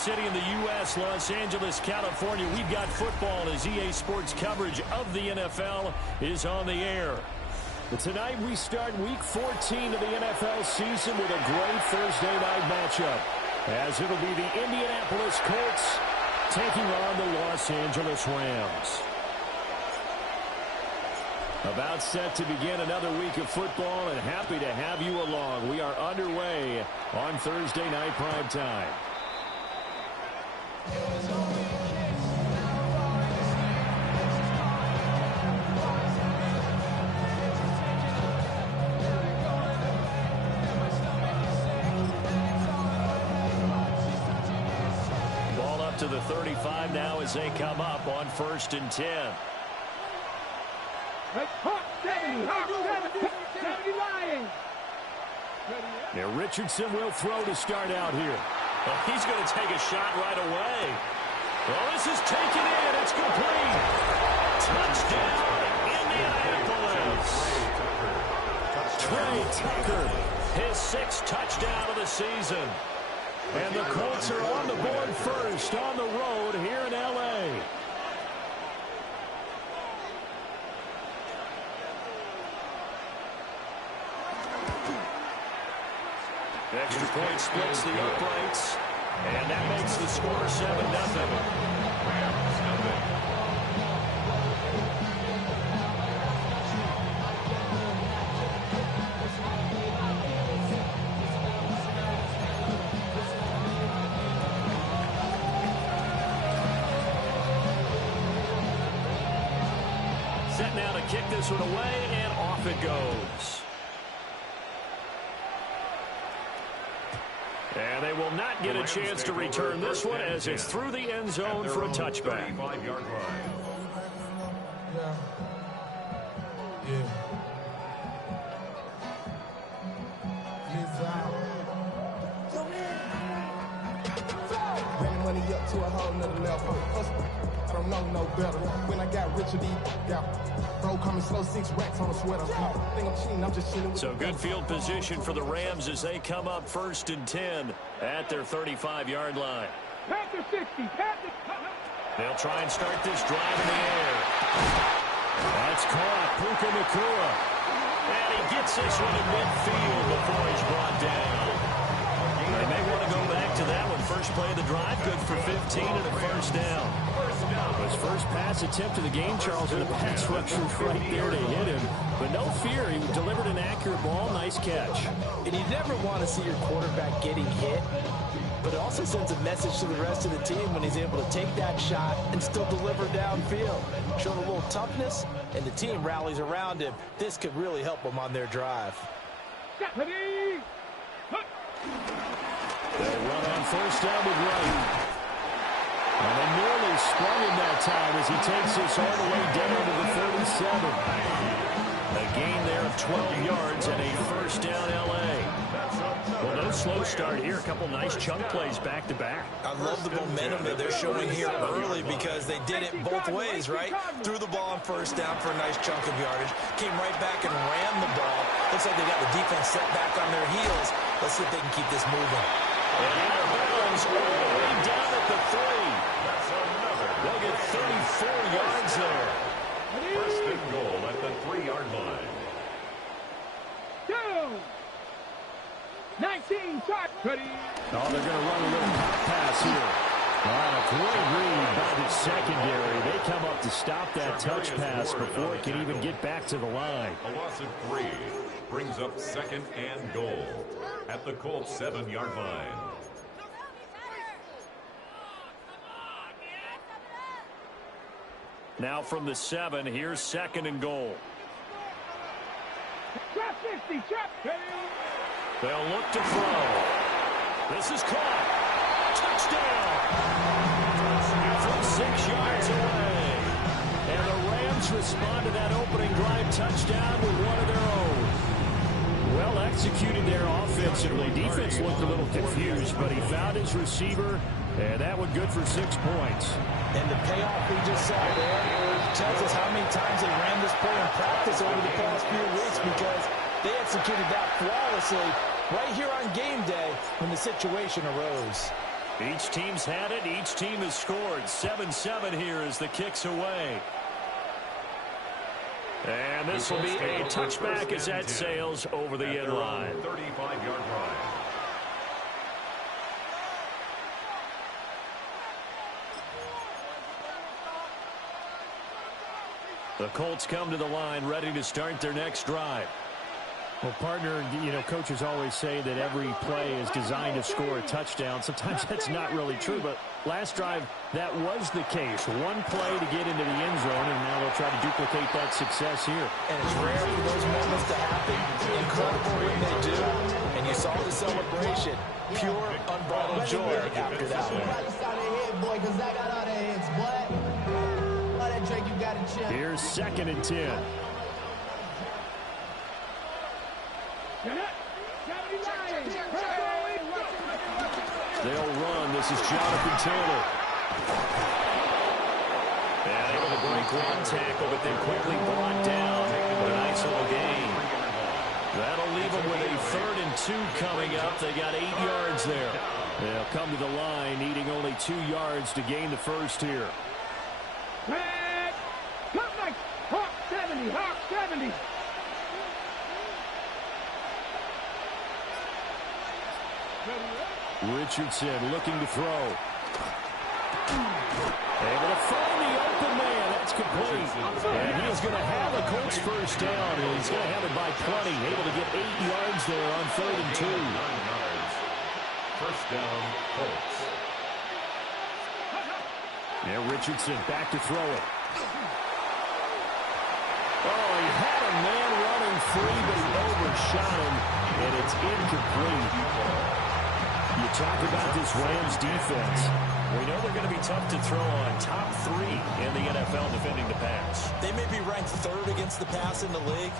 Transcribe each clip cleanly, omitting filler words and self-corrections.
city in the U.S., Los Angeles, California. We've got football as EA Sports coverage of the NFL is on the air. But tonight we start Week 14 of the NFL season with a great Thursday night matchup, as it'll be the Indianapolis Colts taking on the Los Angeles Rams. About set to begin another week of football, and happy to have you along. We are underway on Thursday night primetime. Ball up to the 35 now as they come up on 1st and 10. Now Richardson will throw to start out here. Well, he's going to take a shot right away. Well, this is taken in. It's complete. Touchdown, Indianapolis. Trey Tucker, his 6th touchdown of the season. And the Colts are on the board first on the road here in L.A. Extra point splits the uprights, and that makes the score 7-0. Set now to kick this one away, and off it goes. And they will not get a chance to return this one as it's through the end zone for a touchback. Ran money up to a whole nother level. I don't know no better. When I got rich, bro, coming slow, 6 racks on a sweater. Think I'm cheating, I'm just chilling. So good field position for the Rams as they come up 1st and 10 at their 35-yard line. Panther 60, Panther. They'll try and start this drive in the air. That's caught, Puka Nacua. And he gets this one in midfield before he's brought down. They may want to go back to that one. First play of the drive, good for 15 and a first down. His first pass attempt of the game, Charles, and the pass rusher right there to hit him. But no fear, he delivered an accurate ball. Nice catch. And you never want to see your quarterback getting hit, but it also sends a message to the rest of the team when he's able to take that shot and still deliver downfield. Showing a little toughness, and the team rallies around him. This could really help them on their drive. They'll run on first down with Wright. And they nearly sprung him that time as he takes this all the way down to the 37. A gain there of 12 yards and a first down L.A. Well, no slow start here. A couple nice chunk plays back-to-back. I love the momentum that they're showing here early because they did it both ways, right? Threw the ball on first down for a nice chunk of yardage. Came right back and ran the ball. Looks like they got the defense set back on their heels. Let's see if they can keep this moving. And out of bounds all the way down at the 3. They'll get 34 yards there. First and goal at the 3-yard line. 19, shot. Oh, they're going to run a little pop pass here. A great read by the secondary. They come up to stop that touch pass before it can even get back to the line. A loss of 3 brings up 2nd and goal at the Colts 7-yard line. Now from the 7, here's 2nd and goal. They'll look to throw. This is caught. Touchdown. From 6 yards away. And the Rams respond to that opening drive touchdown with one of their own. Well executed there offensively. Defense looked a little confused, but he found his receiver, and that one good for 6 points. And the payoff we just saw there tells us how many times they ran this play in practice over the past few weeks, because they executed that flawlessly right here on game day when the situation arose. Each team's had it. Each team has scored. 7-7 here as the kick's away. And this will be a touchback as that sails over the end line. 35-yard line. The Colts come to the line ready to start their next drive. Well, partner, you know, coaches always say that every play is designed to score a touchdown. Sometimes that's not really true, but last drive, that was the case. One play to get into the end zone, and now they'll try to duplicate that success here. And it's rare for those moments to happen. Incredible when they do. And you saw the celebration. Pure, unbridled joy after that one. Here's 2nd and 10. They'll run. This is Jonathan Taylor. And able to break one tackle, but then quickly brought down with a nice little gain. That'll leave them with a 3rd and 2 coming up. They got 8 yards there. They'll come to the line, needing only 2 yards to gain the first here. Hawk 70, Hawk 70. Richardson looking to throw. Able to find the open man. That's complete. And he is going to have a Colts first down. And he's going to have it by plenty. Able to get 8 yards there on 3rd and 2. 9 yards. First down, Colts. Yeah, Richardson back to throw it. Oh, he had a man running free, but he overshot him, and it's incomplete. You talk about this Rams defense. We know they're going to be tough to throw on. Top 3 in the NFL defending the pass. They may be ranked 3rd against the pass in the league,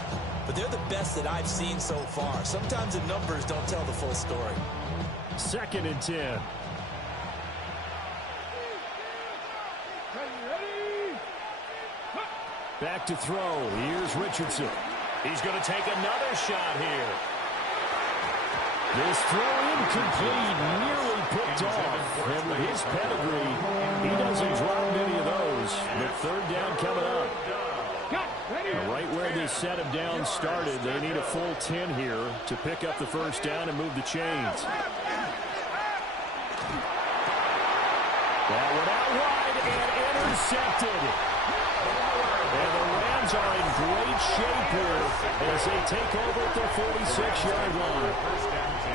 but they're the best that I've seen so far. Sometimes the numbers don't tell the full story. 2nd and 10. Back to throw. Here's Richardson. He's going to take another shot here. This throw incomplete, nearly picked off. And with his pedigree, he doesn't drop many of those. But 3rd down coming up. Right where this set of downs started, they need a full 10 here to pick up the first down and move the chains. That one out wide and intercepted. And the Rams are in great shape here as they take over at their 46-yard line. First down 10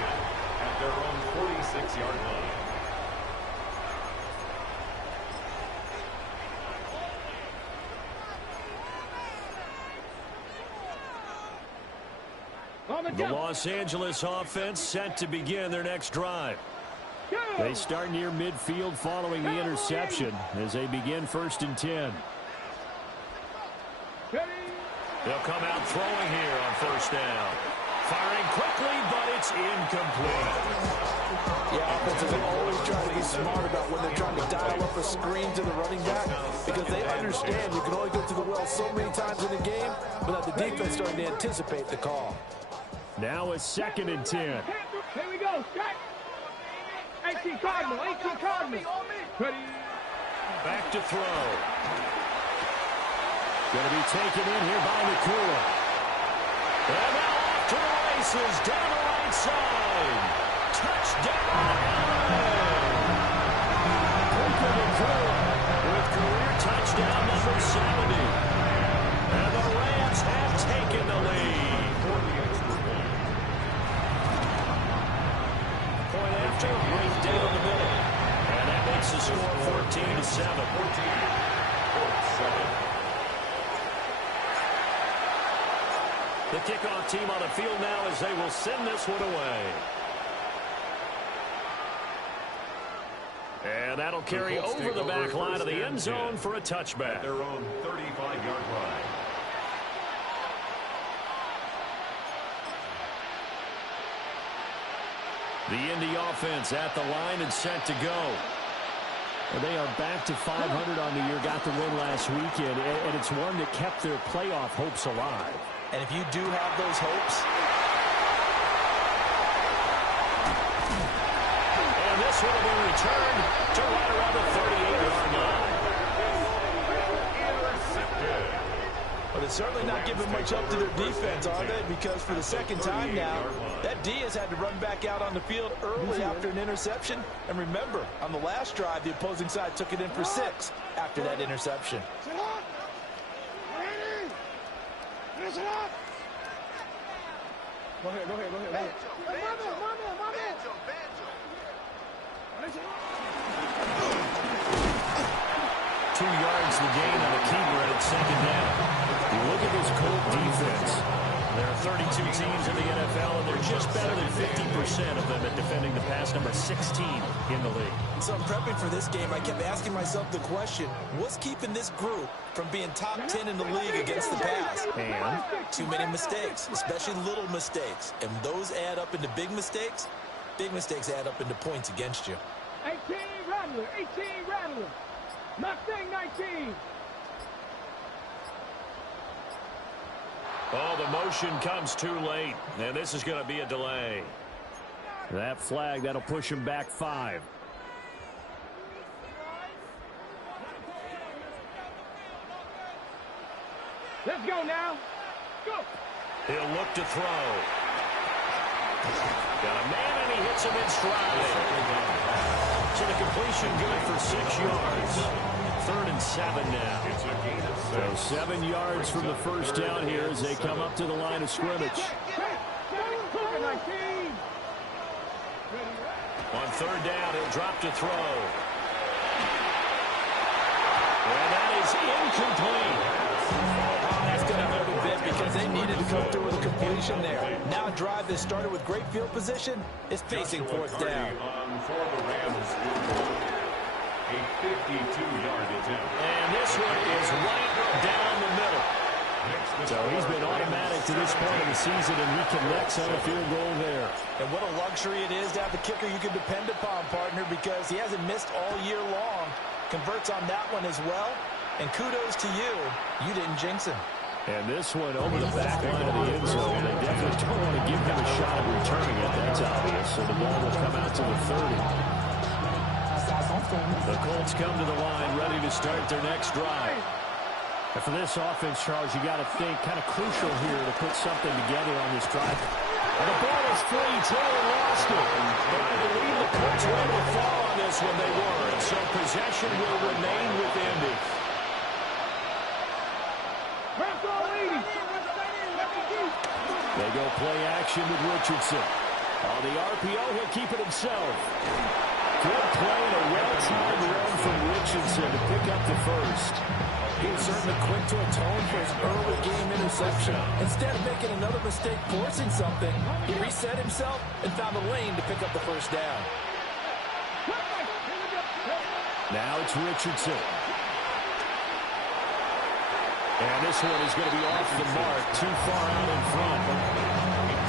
at their own 46-yard line. The Los Angeles offense set to begin their next drive. They start near midfield following the interception as they begin 1st and 10. They'll come out throwing here on 1st down. Firing quickly, but it's incomplete. Yeah, offenses are always trying to be smart about when they're trying to dial up a screen to the running back because they understand you can only go to the well so many times in a game without the defense starting to anticipate the call. Now it's 2nd and 10. Here we go. 18 Cardinal. 18 Cardinal. Back to throw. Going to be taken in here by Nakua. And now off to the races down the right side. Touchdown, Puka Nakua with career touchdown number 70. And the Rams have taken the lead. Point after, right down the middle. And that makes the score 14-7. 14-7. The kickoff team on the field now as they will send this one away. And that'll carry over the back line of the end zone for a touchback. At their own 35-yard line. The Indy offense at the line and set to go. Well, they are back to 500 on the year, got the win last weekend, and it's one that kept their playoff hopes alive. And if you do have those hopes, and this one will be return to right around the 38-yard line. Well, they're certainly not giving much up to their defense, are they? Because for the second time now, that D has had to run back out on the field early after an interception. And remember, on the last drive, the opposing side took it in for 6 after that interception. Go ahead. 2 yards the gain on the keeper, and it's second down. You look at this Colt defense. There are 32 teams in the NFL, and they're just better than 50% of them at defending the pass, number 16 in the league. So I'm prepping for this game. I kept asking myself the question, what's keeping this group from being top 10 in the league against the pass? And too many mistakes, especially little mistakes. And those add up into big mistakes. Big mistakes add up into points against you. 18 Rattler. Mustang 19. oh, the motion comes too late, and this is going to be a delay. That flag, that'll push him back 5. Let's go now. Go. He'll look to throw. Got a man, and he hits him in stride. So the completion good for 6 yards. 3rd and 7 now. So 7 yards from the first down here as they come up to the line of scrimmage. On 3rd down, he'll drop to throw. And that is incomplete. That's going to hurt a bit because they needed to come through with a completion there. Now a drive that started with great field position is facing 4th down. For the Rams, a 52-yard attempt. And this one is right down the middle. So he's been automatic to this point of the season, and he connects on a field goal there. And what a luxury it is to have a kicker you can depend upon, partner, because he hasn't missed all year long. Converts on that one as well. And kudos to you. You didn't jinx him. And this one over the back line of the end zone. They definitely don't want to give him a shot at returning it. That's obvious. So the ball will come out to the 30. The Colts come to the line, ready to start their next drive. And for this offense, Charles, you got to think kind of crucial here to put something together on this drive. And the ball is free. Taylor lost it. But I believe the Colts were able to fall on this when they were. And so possession will remain with Indy. They go play action with Richardson. On the RPO, he'll keep it himself. Good play and a well-timed run from Richardson to pick up the first. He was certainly quick to atone for his early game interception. Instead of making another mistake forcing something, he reset himself and found a lane to pick up the first down. Now it's Richardson. And this one is going to be off the mark, too far out in front.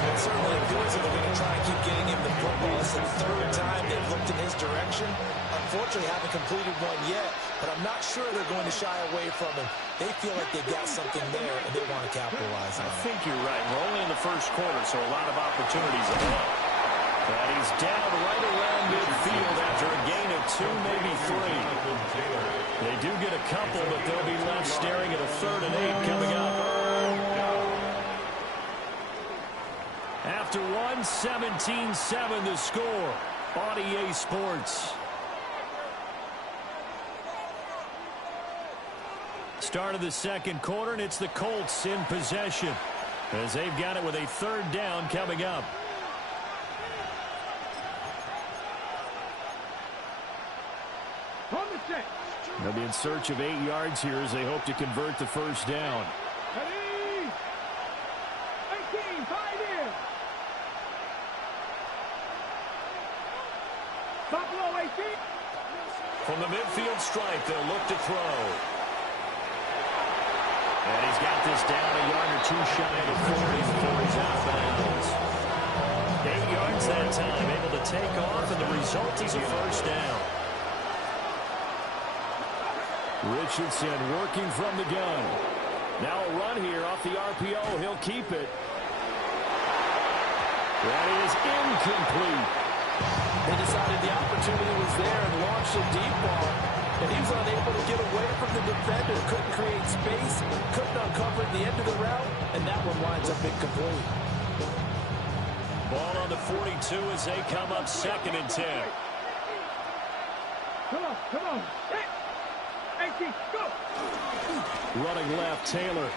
It certainly feels like they're going to try and keep getting him the football. It's the 3rd time they've looked in his direction. Unfortunately, haven't completed one yet, but I'm not sure they're going to shy away from him. They feel like they've got something there, and they want to capitalize on it. I think you're right. We're only in the first quarter, so a lot of opportunities ahead. And he's down right around midfield after a gain of 2, maybe 3. They do get a couple, but they'll be left staring at a 3rd and 8 coming up. After 1, 17-7 the score on EA Sports. Start of the second quarter, and it's the Colts in possession as they've got it with a 3rd down coming up. They'll be in search of 8 yards here as they hope to convert the first down. Ready? 18, 5 in. Buffalo 18. From the midfield stripe, they'll look to throw. And he's got this down a yard or 2 shy of 40 before he's out of bounds. 8 yards that time, able to take off, and the result is a first down. Richardson working from the gun. Now a run here off the RPO. He'll keep it. That is incomplete. They decided the opportunity was there and launched a deep ball, and he was unable to get away from the defender. Couldn't create space, couldn't uncover at the end of the route, and that one winds up incomplete. Ball on the 42 as they come up 2nd and 10. Come on. Hey, 18, go. Running left, Taylor.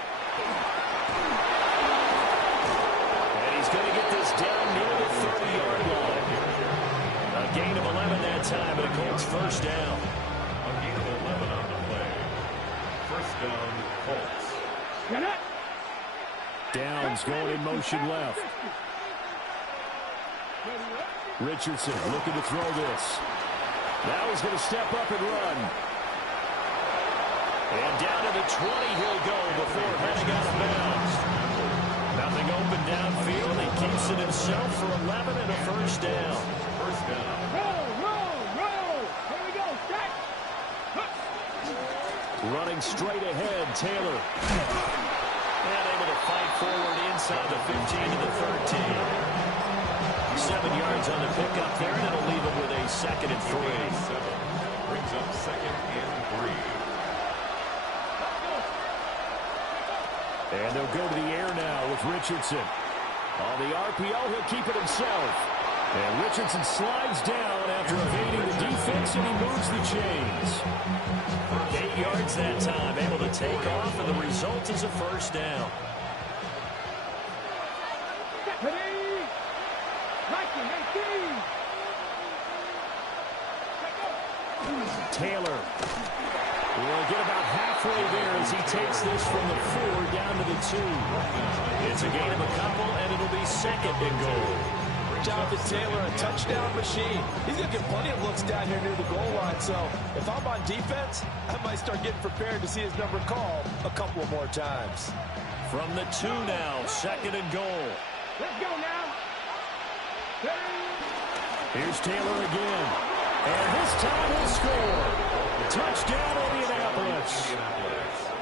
And he's going to get this down near the 30-yard line. A gain of 11 that time, and a Colts first down. A gain of 11 on the play. First down, Colts. Get it. Downs going in motion left. Richardson looking to throw this. Now he's going to step up and run. And down to the 20 he'll go before heading out of bounds. Nothing open downfield. He keeps it himself for 11 and a first down. First down. Roll. Here we go. Set. Running straight ahead, Taylor. And able to fight forward inside the 15 to the 13. 7 yards on the pickup there, and it'll leave him with a 2nd and 3. Brings up 2nd and 3. And they'll go to the air now with Richardson. On the RPO, he'll keep it himself. And Richardson slides down after evading the defense, and he moves the chains. 8 yards that time, able to take off, and the result is a first down. Taylor will get about halfway there as he takes this from the 4 down to the 2. It's a gain of a couple, and it'll be 2nd and goal. Jonathan Taylor, a touchdown machine. He's going to get plenty of looks down here near the goal line, so if I'm on defense, I might start getting prepared to see his number called a couple of more times. From the 2 now, 2nd and goal. Let's go now. Here's Taylor again. And this time he'll score. Touchdown, Indianapolis.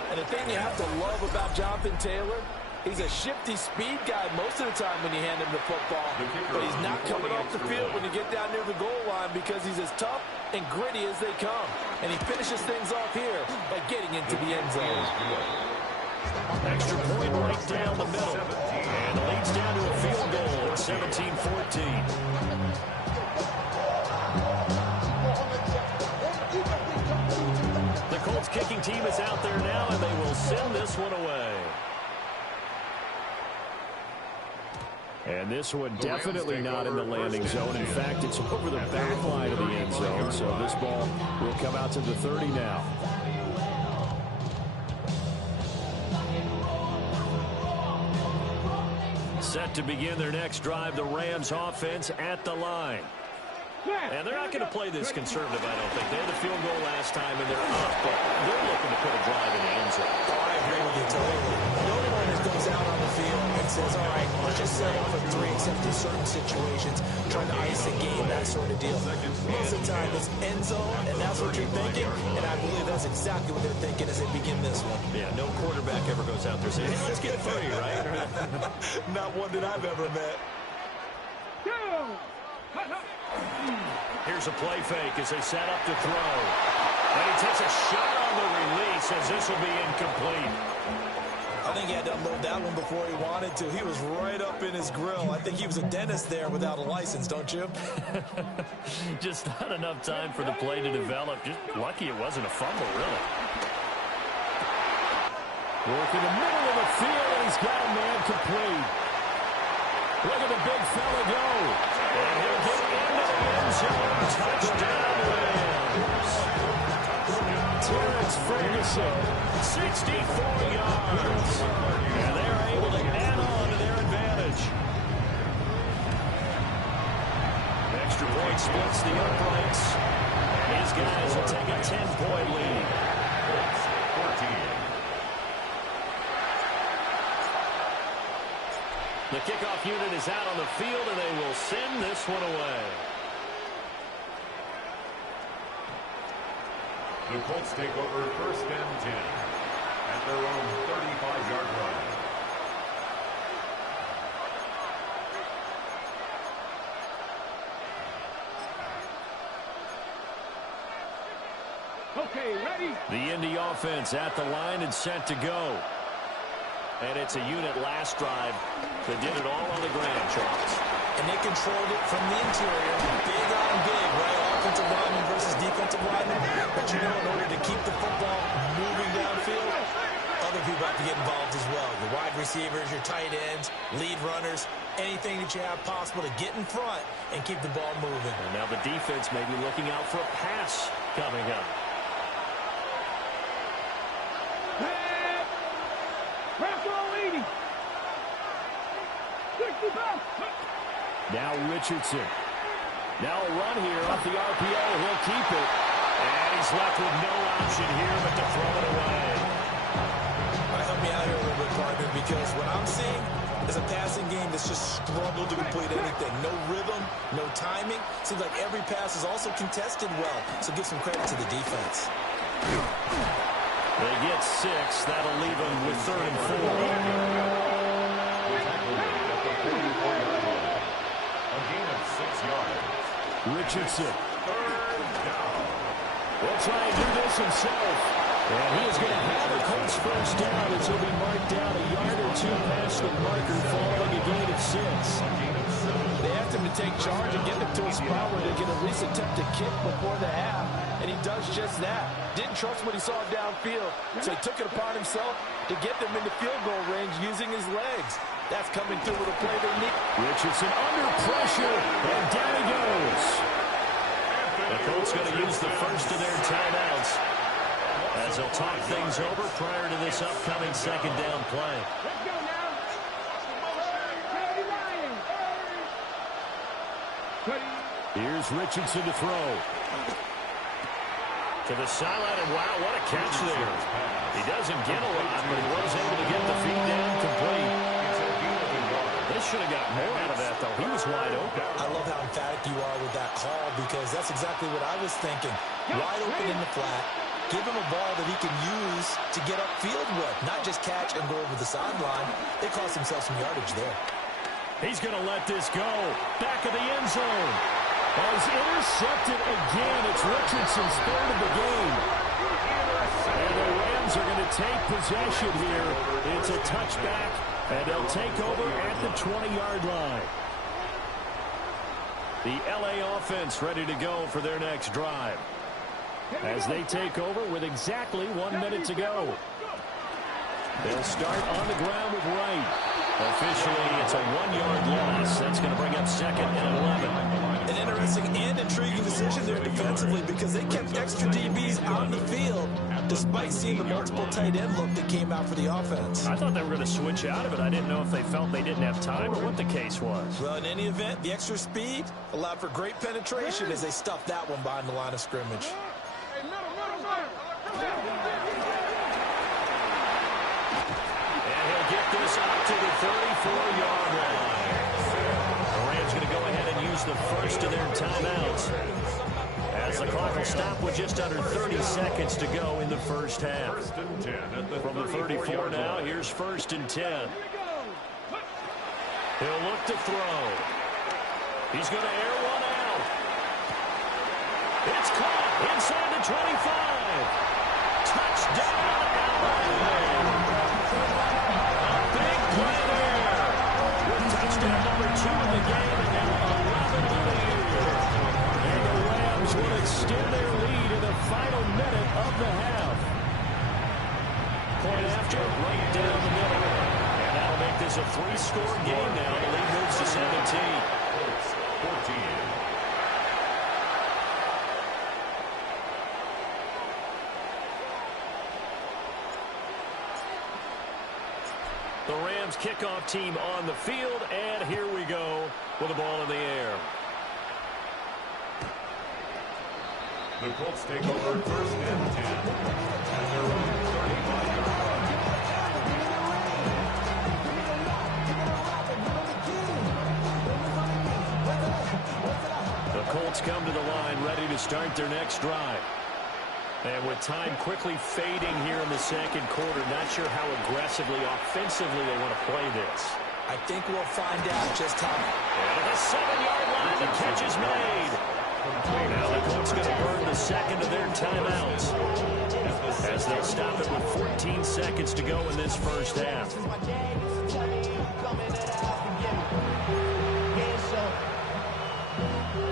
And the thing you have to love about Jonathan Taylor, he's a shifty speed guy most of the time when you hand him the football. But he's not coming off the field when you get down near the goal line because he's as tough and gritty as they come. And he finishes things off here by getting into the end zone. Extra point right down the middle. And it leads down to a field goal at 17-14. The Colts kicking team is out there now, and they will send this one away. And this one definitely not in the landing zone. In fact, it's over the back line of the end zone. So this ball will come out to the 30 now. Set to begin their next drive, the Rams offense at the line. And they're not going to play this conservative, I don't think. They had the field goal last time, and they're up, but they're looking to put a drive in the end zone. Oh, I agree with you totally. No one that goes out on the field and says, all right, let's just settle for 3, except in certain situations, trying to ice the game, that sort of deal. Most of the time, it's end zone, and that's what you're thinking, and I believe that's exactly what they're thinking as they begin this one. Yeah, no quarterback ever goes out there saying, hey, let's get 3, right? Not one that I've ever met. Here's a play fake as they set up to throw. And he takes a shot on the release as this will be incomplete. I think he had to unload that one before he wanted to. He was right up in his grill. I think he was a dentist there without a license, don't you? Just not enough time for the play to develop. Just lucky it wasn't a fumble, really. Work in the middle of the field, and he's got a man complete. Look at the big fella go. And he'll get into the end zone. Touchdown, Rams. Terrence Ferguson, 64 yards. And they're able to add on to their advantage. Extra point splits the uprights. These guys will take a 10-point lead. 14. The kickoff unit is out on the field, and they will send this one away. The Colts take over 1st and 10 at their own 35-yard line. Okay, ready? The Indy offense at the line and set to go. And it's a unit last drive that did it all on the ground, Charles. And they controlled it from the interior. Big on big, right? Offensive lineman versus defensive lineman. But you know, in order to keep the football moving downfield, other people have to get involved as well. Your wide receivers, your tight ends, lead runners, anything that you have possible to get in front and keep the ball moving. And now the defense may be looking out for a pass coming up. Now Richardson. Now a run here off the RPO. He'll keep it. And he's left with no option here but to throw it away. Help me out here a little bit, partner, because what I'm seeing is a passing game that's just struggled to complete anything. No rhythm, no timing. Seems like every pass is also contested well. So give some credit to the defense. They get 6. That'll leave them with 3rd and 4. A gain of 6 yards. Richardson. 3rd down. Will try and do this himself. And he is going to have a Colts first down as he'll be marked down a yard or 2 past the marker following a gain of 6. They asked him to take charge and get him to a spot where they can at least attempt to kick before the half, and he does just that. Didn't trust what he saw downfield, so he took it upon himself to get them into field goal range using his legs. That's coming through with a play they need. Richardson under pressure, and down he goes. The Colts going to use the first of their timeouts as they'll talk things over prior to this upcoming 2nd down play. Let's go now. Here's Richardson to throw. To the sideline, and wow, what a catch there. He doesn't get a lot, but he was able to get the feet down complete. They should have got more out of that, though. He was wide open. I love how emphatic you are with that call because that's exactly what I was thinking. Wide open in the flat. Give him a ball that he can use to get upfield with, not just catch and go over the sideline. They cost themselves some yardage there. He's going to let this go. Back of the end zone. As intercepted again, it's Richardson's 3rd of the game. And the Rams are going to take possession here. It's a touchback, and they'll take over at the 20-yard line. The LA offense ready to go for their next drive as they take over with exactly 1 minute to go. They'll start on the ground with Wright. Officially, it's a 1-yard loss. That's going to bring up 2nd and 11. An interesting and intriguing decision there defensively because they kept extra DBs on the field despite seeing the multiple tight end look that came out for the offense. I thought they were going to switch out of it. I didn't know if they felt they didn't have time or what the case was. Well, in any event, the extra speed allowed for great penetration as they stuffed that one behind the line of scrimmage. Get this up to the 34-yard line. The Rams going to go ahead and use the first of their timeouts as the clock will stop with just under 30 seconds to go in the first half. First and 10 at the From the 34 now, here's 1st and 10. He'll look to throw. He's going to air one out. It's caught inside the 25. Touchdown, LA. Touchdown number 2 in the game, and now 11 on the year. And the Rams will extend their lead in the final minute of the half. Point after, right down the middle. And that'll make this a 3-score game now. The lead moves to 17. 14. The Rams kickoff team on the field, and here we go with the ball in the air. The Colts take over 1st and 10 at their own 35-yard line. The Colts come to the line ready to start their next drive. And with time quickly fading here in the 2nd quarter, not sure how aggressively, offensively they want to play this. I think we'll find out just how. And at the 7-yard line, the catch is made. Now the Colts going to burn the second of their timeouts as they'll stop it with 14 seconds to go in this first half.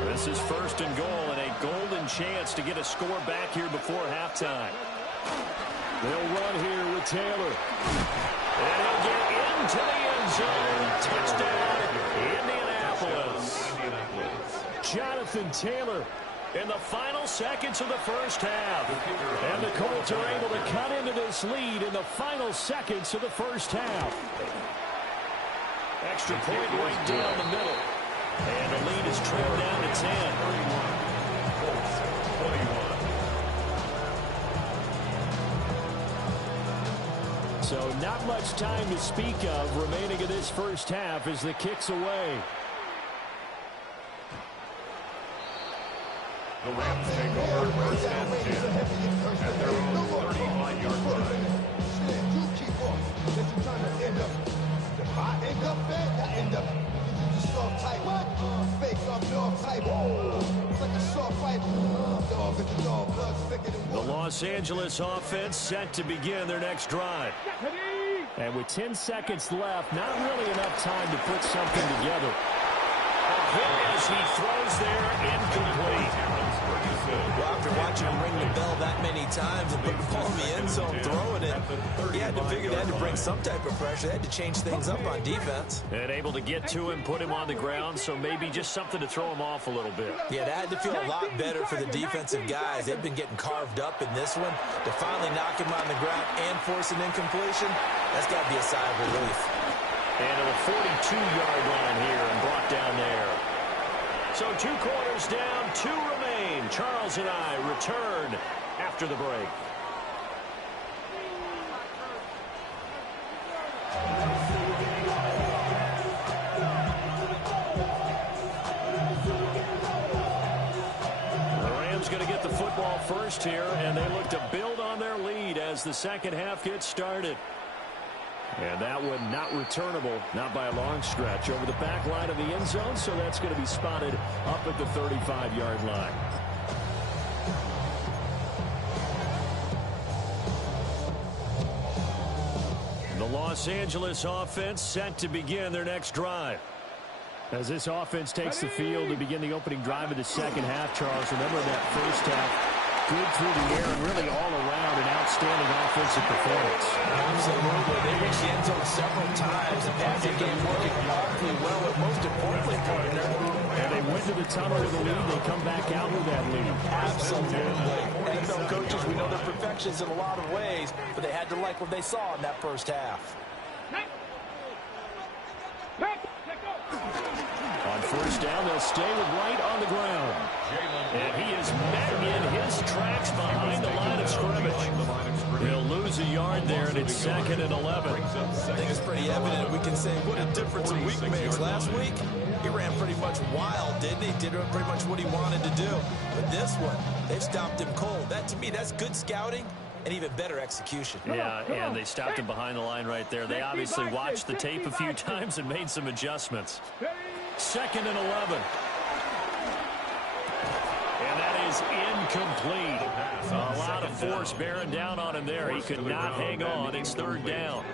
This is first and goal and a golden chance to get a score back here before halftime. They'll run here with Taylor. And he'll get into the end zone. Touchdown, Indianapolis. Jonathan Taylor In the final seconds of the first half. And the Colts are able to cut into this lead in the final seconds of the first half. Extra point right down the middle. And the lead is trimmed down to 10. So not much time to speak of remaining in this first half as the kick's away. The Rams take over first and 10 at their own 35-yard line. You keep on. Let you trying to end up. If I end up bad, I end up. You just soft type. What? Fake up north type. It's like a soft fight. Dog at the dog, blood thicker than The water. Los Angeles offense set to begin their next drive. And with 10 seconds left, not really enough time to put something together. As he throws there, incomplete. Well, after watching him ring the bell that many times and put the ball in the end zone, throwing it, he had to figure they had to bring some type of pressure. They had to change things up on defense. And able to get to him, put him on the ground, so maybe just something to throw him off a little bit. Yeah, that had to feel a lot better for the defensive guys. They've been getting carved up in this one. To finally knock him on the ground and force an incompletion, that's got to be a sigh of relief. And to the 42-yard line here and brought down there. So 2 quarters down, 2 remain. Charles and I return after the break. The Rams going to get the football first here, and they look to build on their lead as the second half gets started. And that one not returnable, not by a long stretch, over the back line of the end zone, so that's going to be spotted up at the 35-yard line. The Los Angeles offense set to begin their next drive. As this offense takes the field to begin the opening drive of the second half, Charles, remember that first half, good through the air and really all around an outstanding offensive performance. Absolutely. They reached the end zone several times. The passing game working awfully well, but most importantly, partner. And they went to the tunnel with a lead. They come back out with that lead. Absolutely. NFL coaches, we know they're perfections in a lot of ways, but they had to like what they saw in that first half. On first down, they'll stay with Wright on the ground. And he is met in his tracks behind the line of scrimmage. He'll lose a yard there, and it's 2nd and 11. I think it's pretty evident. We can say what a difference a week makes. Last week, he ran pretty much wild, didn't he? Did pretty much what he wanted to do. But this one, they've stopped him cold. That, to me, that's good scouting and even better execution. Yeah, and they stopped him behind the line right there. They obviously watched the tape a few times and made some adjustments. 2nd and 11. And that is incomplete. A lot of force bearing down on him there. He could not hang on. It's 3rd down.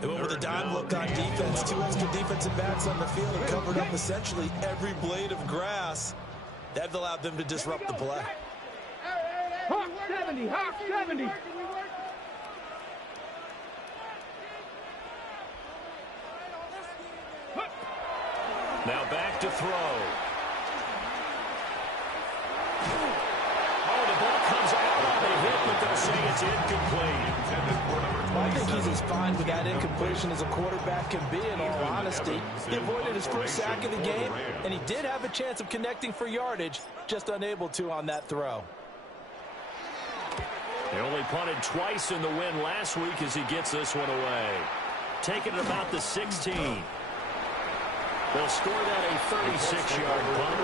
They went with a dime look on defense. 2 extra defensive backs on the field and covered up essentially every blade of grass. That allowed them to disrupt the play. Hawk 70, Hawk 70. Now back to throw. Oh, the ball comes out on the hit, but they'll say it's incomplete. I think he's as fine with that incompletion as a quarterback can be, in all honesty. He avoided his first sack of the game, and he did have a chance of connecting for yardage, just unable to on that throw. They only punted twice in the win last week as he gets this one away. Taking it about the 16. They'll score that a 36-yard punt,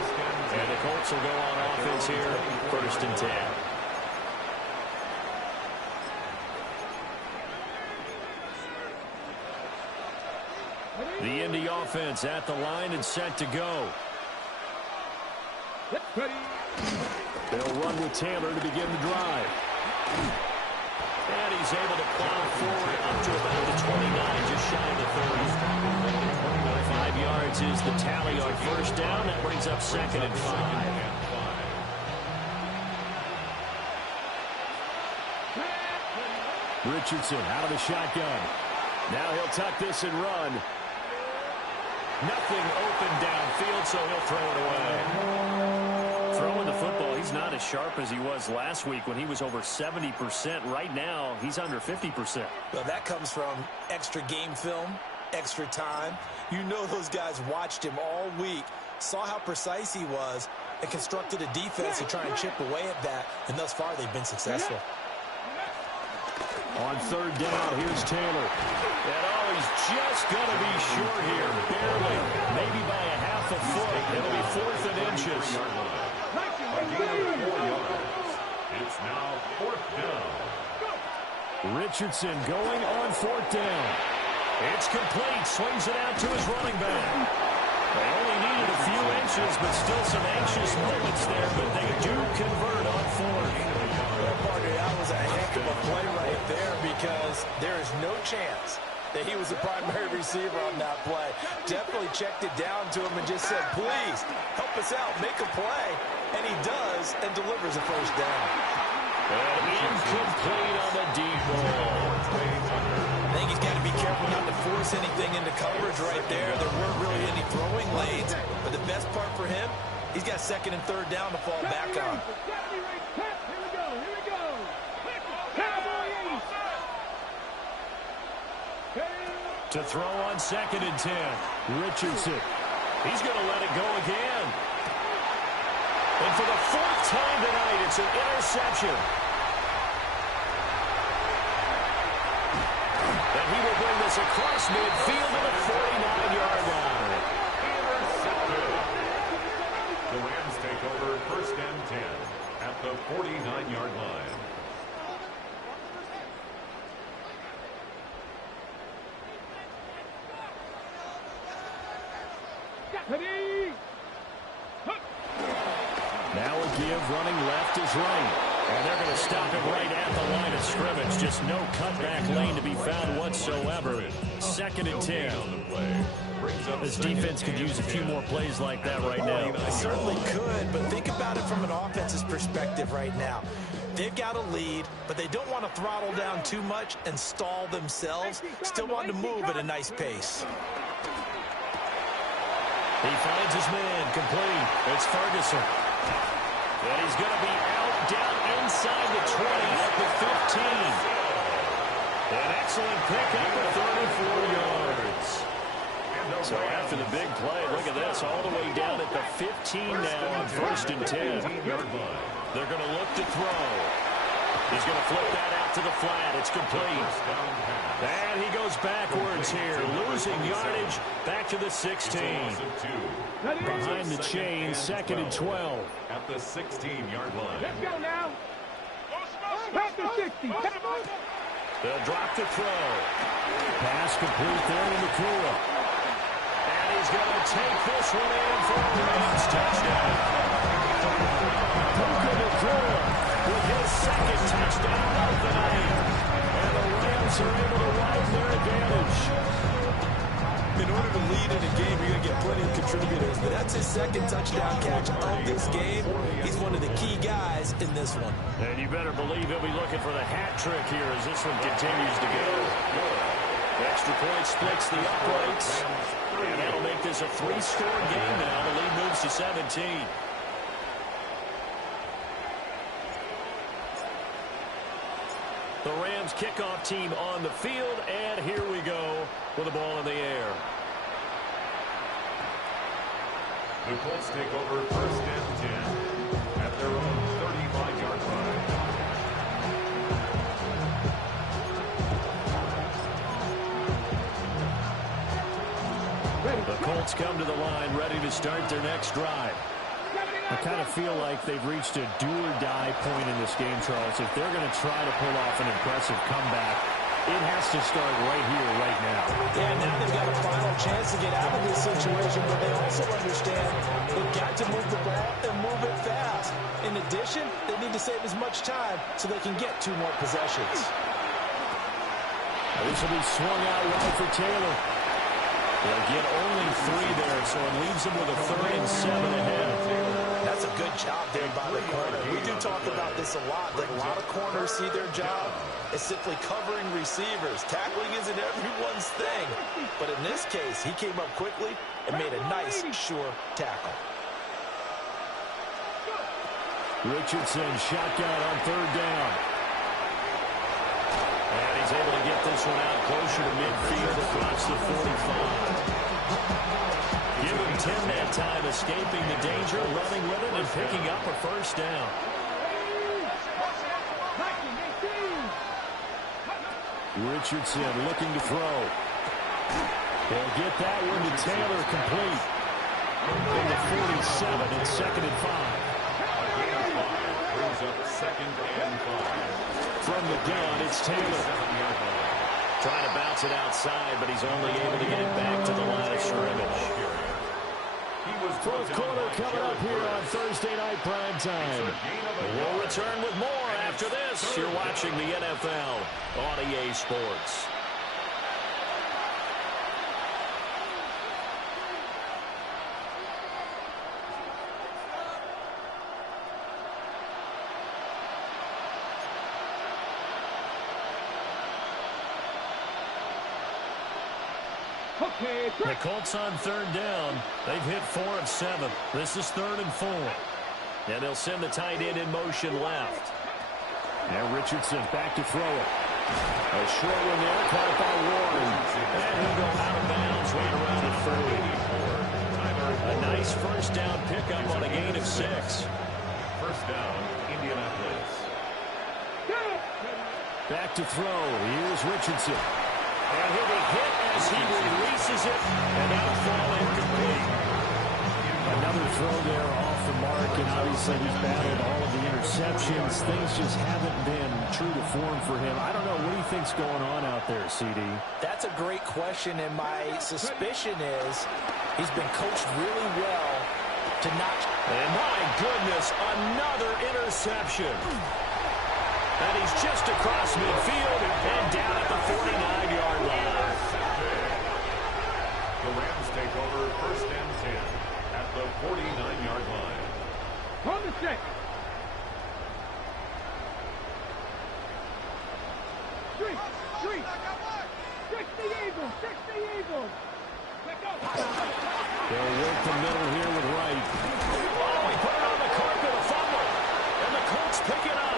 and the Colts will go on offense here, 1st and 10. The Indy offense at the line and set to go. They'll run with Taylor to begin the drive. And he's able to plow forward up to about the 29, just shy of the 30. 5 yards is the tally on first down. That brings up 2nd and 5. Richardson out of the shotgun. Now he'll tuck this and run. Nothing open downfield, so he'll throw it away. Throwing the football, he's not as sharp as he was last week when he was over 70%. Right now, he's under 50%. Well, that comes from extra game film, extra time. You know those guys watched him all week, saw how precise he was, and constructed a defense to try and chip away at that, and thus far they've been successful. On third down, here's Taylor. And he's just going to be short here, barely, maybe by a half a foot. It'll be 4th and inches. A gain of 4 yards. It's now 4th down. Richardson going on 4th down. It's complete. Swings it out to his running back. They only needed a few inches, but still some anxious moments there, but they do convert on 4th. Well, partner, that was a heck of a play right there because there is no chance that he was the primary receiver on that play. Definitely checked it down to him and just said, please, help us out, make a play. And he does and delivers a first down. And incomplete on the deep ball. I think he's got to be careful not to force anything into coverage right there. There weren't really any throwing lanes. But the best part for him, he's got 2nd and 3rd down to fall back on. To throw on 2nd and 10. Richardson. He's going to let it go again. And for the 4th time tonight, it's an interception. And he will bring this across midfield to the 49-yard line. The Rams take over 1st and 10 at the 49-yard line. Now a give, running left is right. And they're going to stop him right at the line of scrimmage. Just no cutback lane to be found whatsoever. 2nd and 10. This defense could use a few more plays like that right now. I certainly could, but think about it from an offense's perspective right now. They've got a lead, but they don't want to throttle down too much and stall themselves. Still want to move at a nice pace. He finds his man, complete. It's Ferguson. And he's going to be out, down inside the 20 at the 15. An excellent pickup of 34 yards. So after the big play, look at this, all the way down at the 15 now on 1st and 10. They're going to look to throw. He's going to flip that out to the flat. It's complete. And he goes backwards here, losing yardage back to the 16. Behind the chain, 2nd and 12. At the 16-yard line. Let's go now. Back to 60. They'll drop the throw. Pass complete there to Nakua. And he's going to take this one in for a Rams touchdown. Puka Nakua With his 2nd touchdown of the night. and the Rams are able to widen their advantage. In order to lead in a game, you're going to get plenty of contributors, but that's his 2nd touchdown catch of this game. He's one of the key guys in this one. And you better believe he'll be looking for the hat trick here as this one continues to go. Extra point splits the uprights. And that'll make this a 3-score game now. The lead moves to 17. The Rams kickoff team on the field, and here we go with the ball in the air. The Colts take over 1st and 10 at their own 35-yard line. The Colts come to the line ready to start their next drive. I kind of feel like they've reached a do-or-die point in this game, Charles. If they're going to try to pull off an impressive comeback, It has to start right here, right now. Yeah, now they've got a final chance to get out of this situation, but they also understand they've got to move the ball and move it fast. In addition, they need to save as much time so they can get 2 more possessions. This will be swung out wide for Taylor. They'll get only 3 there, so it leaves them with a 3rd and 7 ahead. That's a good job there by the corner. We do talk about this a lot, that a lot of corners see their job as simply covering receivers. Tackling isn't everyone's thing. But in this case, he came up quickly and made a nice, sure tackle. Richardson, shotgun on 3rd down. And he's able to get this one out closer to midfield across the 45. Give him 10 that time, escaping the danger, running with it, and picking up a 1st down. Richardson looking to throw. He'll get that one to Taylor, complete. In the 47, and 2nd and 5. Brings up 2nd and 5. From the gun, it's Taylor. Trying to bounce it outside, but he's only able to get it back to the line of scrimmage. 4th quarter coming up here on Thursday Night Prime Time. We'll return with more after this. You're watching the NFL on EA Sports. The Colts on 3rd down. They've hit 4 of 7. This is 3rd and 4. And they'll send the tight end in motion left. Now Richardson back to throw it. A short one there, caught by Warren. And he'll go out of bounds right around the 30. A nice 1st down pickup on a gain of 6. 1st down, Indianapolis. Back to throw. Here's Richardson. And he'll be hit as he releases it, and that'll fall incomplete. Another throw there off the mark, and obviously he's battled all of the interceptions. Things just haven't been true to form for him. I don't know. What do you think's going on out there, CD? That's a great question, and my suspicion is he's been coached really well to not... And my goodness, another interception. And he's just across midfield and down at the 49-yard line. The Rams take over 1st and 10 at the 49-yard line. On the set. 3. 60 Eagles. 60 Eagles. They'll work the middle here with Wright. Oh, he put it on the carpet, a fumble. And the Colts pick it up.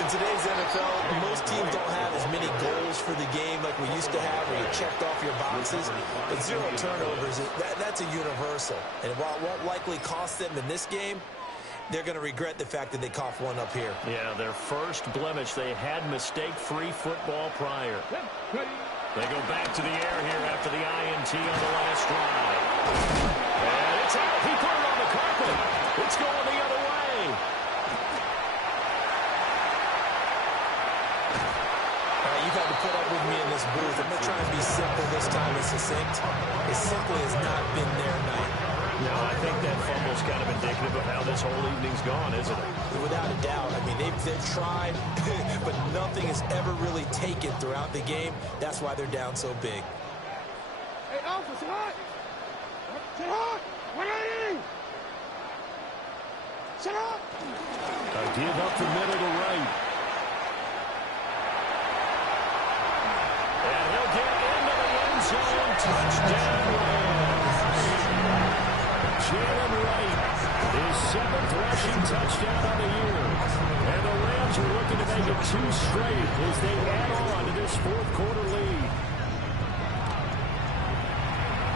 In today's NFL, most teams don't have as many goals for the game like we used to have, where you checked off your boxes. But 0 turnovers, that's a universal. And while it won't likely cost them in this game, they're going to regret the fact that they coughed one up here. Yeah, their first blemish. They had mistake-free football prior. They go back to the air here after the INT on the last drive. And it's out. He put it on the carpet. It's going the other way. You've had to put up with me in this booth. I'm going to try and be simple this time and succinct. It simply has not been their night. No, I think that fumble's kind of indicative of how this whole evening's gone, isn't it? Without a doubt. I mean, they've tried, but nothing has ever really taken throughout the game. That's why they're down so big. Hey, Alpha, sit hot. Sit hot. 180. Sit hot. A give up the middle to Wright. And he'll get into the end zone. Touchdown, Rams. Jalen Wright, his 7th rushing touchdown on the year. And the Rams are looking to make it 2 straight as they add on to this 4th quarter lead.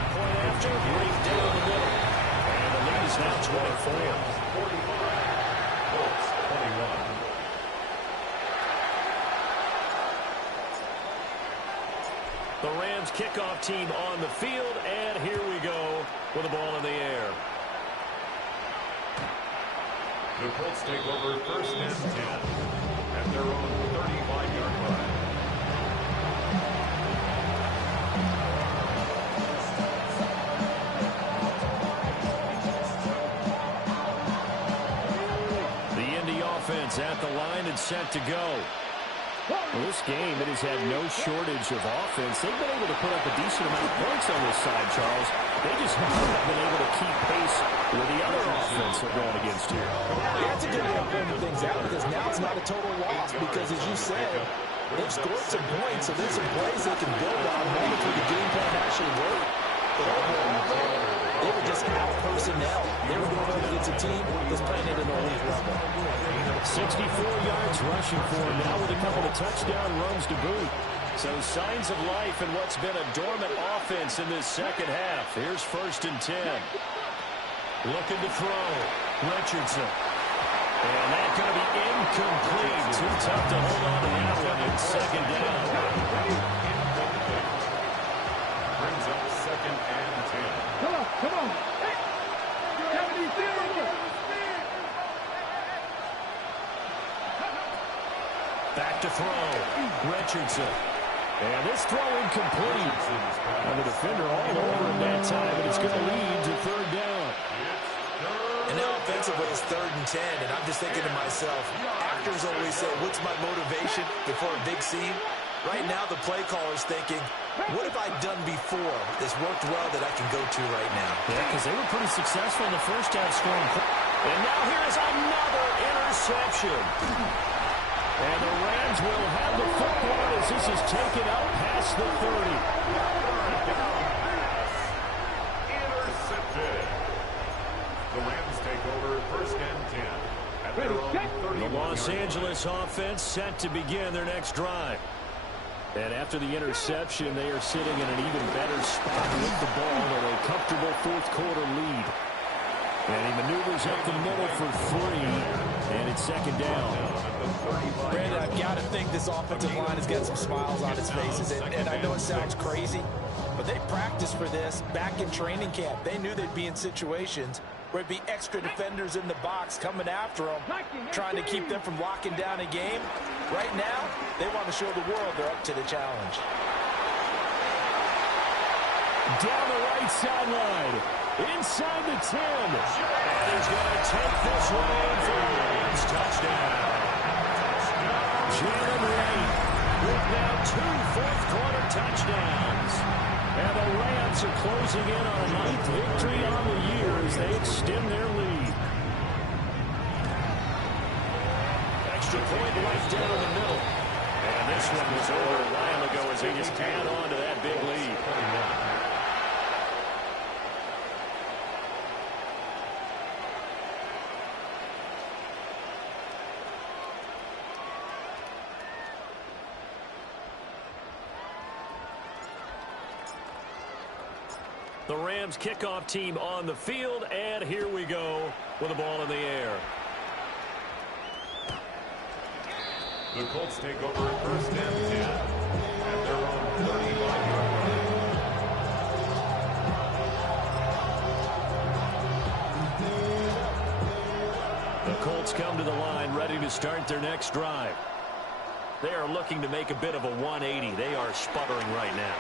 Point after, right down the middle. And the lead is now 24. 45. Colts 21. The Rams kickoff team on the field, and here we go with the ball in the air. The Colts take over 1st and 10 at at their own 35-yard line. The Indy offense at the line and set to go. Well, this game, it has had no shortage of offense. They've been able to put up a decent amount of points on this side, Charles. They just haven't been able to keep pace with the other offense they're going against here. Yeah, it's a good way of pointing things out because now it's not a total loss because, as you said, they've scored some points, so there's some plays they can build on moments where the game plan actually worked. But overall, they were just out personnel. They were going up against a team that's playing at an elite level. 64 yards rushing for him now with a couple of touchdown runs to boot. So signs of life in what's been a dormant offense in this second half. Here's 1st and 10. Looking to throw. Richardson. And that's going to be incomplete. Too tough to hold on to that one. It's 2nd down. Brings up 2nd and 10. Come on, come on. Hey, Kevin, he's there. Back to throw. Richardson. And this throw incomplete. And the defender all over him that time, and it's going to lead to 3rd down. And now offensively it's 3rd and 10, and I'm just thinking to myself, actors always say, what's my motivation before a big scene? Right now the play caller's thinking, what have I done before that's worked well that I can go to right now? Yeah, because they were pretty successful in the first half scoring. And now here's another interception. And the Rams will have the football as this is taken out past the 30. Intercepted. The Rams take over 1st and 10 at their own 30. The Los Angeles offense set to begin their next drive. And after the interception, they are sitting in an even better spot with the ball with a comfortable 4th quarter lead. And he maneuvers up the middle for 3, and it's 2nd down. Brandon, I've got to think this offensive line has got some smiles on its faces. And I know it sounds crazy, but they practiced for this back in training camp. They knew they'd be in situations where it'd be extra defenders in the box coming after them, trying to keep them from locking down a game. Right now, they want to show the world they're up to the challenge. Down the right sideline. Inside the 10. And he's going to take this one in for the Rams touchdown. Jalen Ray with now 2 4th-quarter touchdowns. And the Rams are closing in on a 9th victory on the year as they extend their lead. Extra point right down in the middle. And this one was over a while ago as they just add on to that big lead. The Rams kickoff team on the field, and here we go with the ball in the air. The Colts take over 1st and 10 at their own 35-yard line. The Colts come to the line ready to start their next drive. They are looking to make a bit of a 180. They are sputtering right now.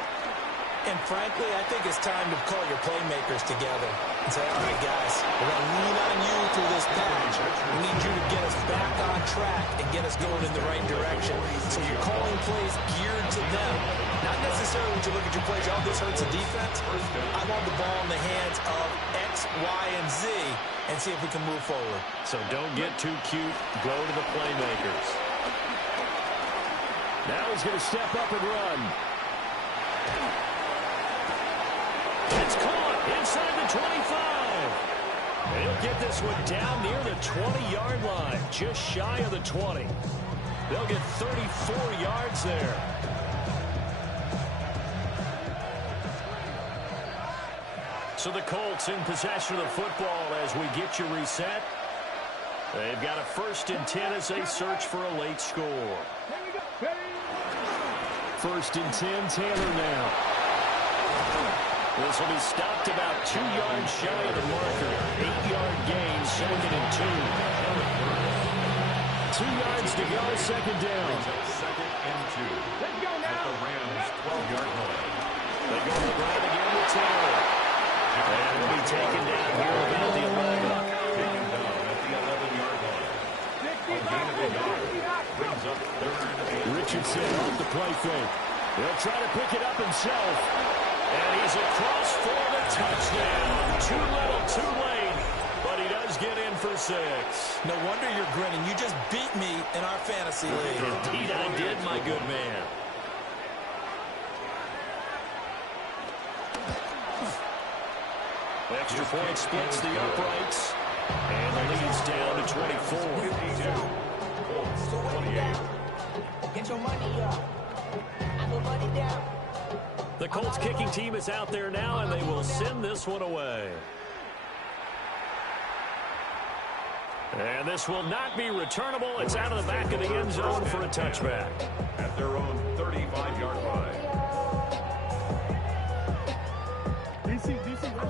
And frankly, I think it's time to call your playmakers together and say, all right, guys, we're going to lean on you through this patch. We need you to get us back on track and get us going in the right direction. So you're calling plays geared to them. Not necessarily when you look at your plays, oh, this hurts the defense. I want the ball in the hands of X, Y, and Z and see if we can move forward. So don't get too cute. Go to the playmakers. Now he's going to step up and run. It's caught inside the 25. And he'll get this one down near the 20-yard line, just shy of the 20. They'll get 34 yards there. So the Colts in possession of the football as we get you reset. They've got a 1st and 10 as they search for a late score. 1st and 10, Taylor now. This will be stopped about 2 yards shy of the marker. 8-yard gain, 2nd and 2. 2 yards to go, second down. Second and 2. Let's go At now. the Rams' 12-yard line. They go to the ground again with Taylor. And will be taken down here about the 11. Taken down at the 11-yard line. A gain of a yard. Brings up third and Richardson off the play fake. He'll try to pick it up himself. And he's across for the touchdown. Too little, too late. But he does get in for 6. No wonder you're grinning. You just beat me in our fantasy league. Indeed I did, my good man. Extra point splits the uprights. And the lead's down to 24. 52. Colts 28. Get your money up. I put money down. The Colts kicking team is out there now, and they will send this one away. And this will not be returnable. It's out of the back of the end zone for a touchback. At their own 35-yard line.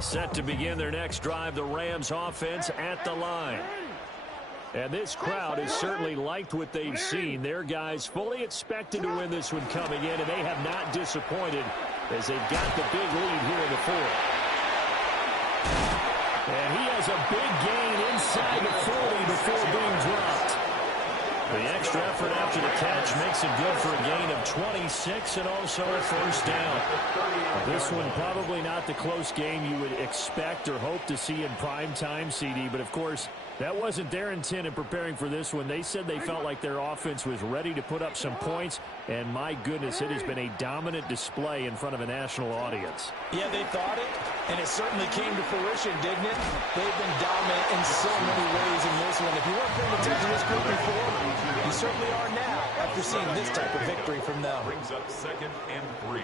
Set to begin their next drive, the Rams offense at the line. And this crowd has certainly liked what they've seen. Their guys fully expected to win this one coming in, and they have not disappointed as they've got the big lead here in the fourth. And he has a big gain inside the 40 before being dropped. The extra effort after the catch makes it good for a gain of 26 and also a first down. This one probably not the close game you would expect or hope to see in prime time, CD, but of course that wasn't their intent in preparing for this one. They said they felt like their offense was ready to put up some points, and my goodness, it has been a dominant display in front of a national audience. Yeah, they thought it, and it certainly came to fruition, didn't it? They've been dominant in so many ways in this one. If you weren't paying attention to this group before, you certainly are now after seeing this type of victory from them. Brings up second and 3.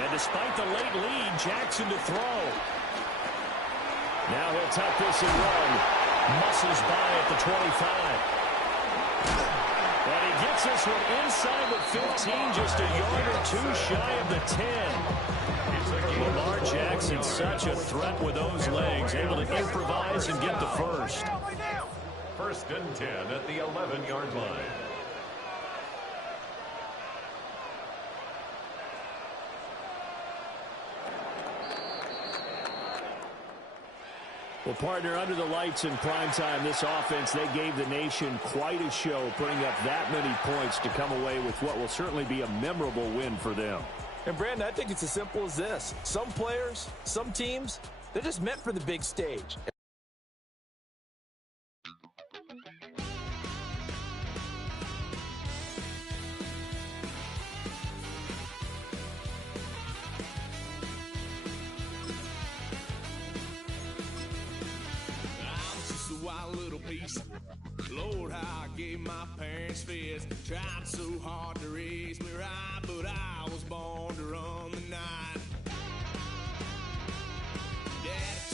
And despite the late lead, Jackson to throw. Now he'll tuck this and run. Muscles by at the 25. And he gets this one inside the 15, just a yard or two shy of the 10. Lamar Jackson, such a threat with those legs, able to improvise and get the first. First and 10 at the 11-yard line. Well, partner, under the lights in prime time, this offense, they gave the nation quite a show, putting up that many points to come away with what will certainly be a memorable win for them. And, Brandon, I think it's as simple as this. Some players, some teams, they're just meant for the big stage. Lord, how I gave my parents fits. Tried so hard to raise me right, but I was born to run the night.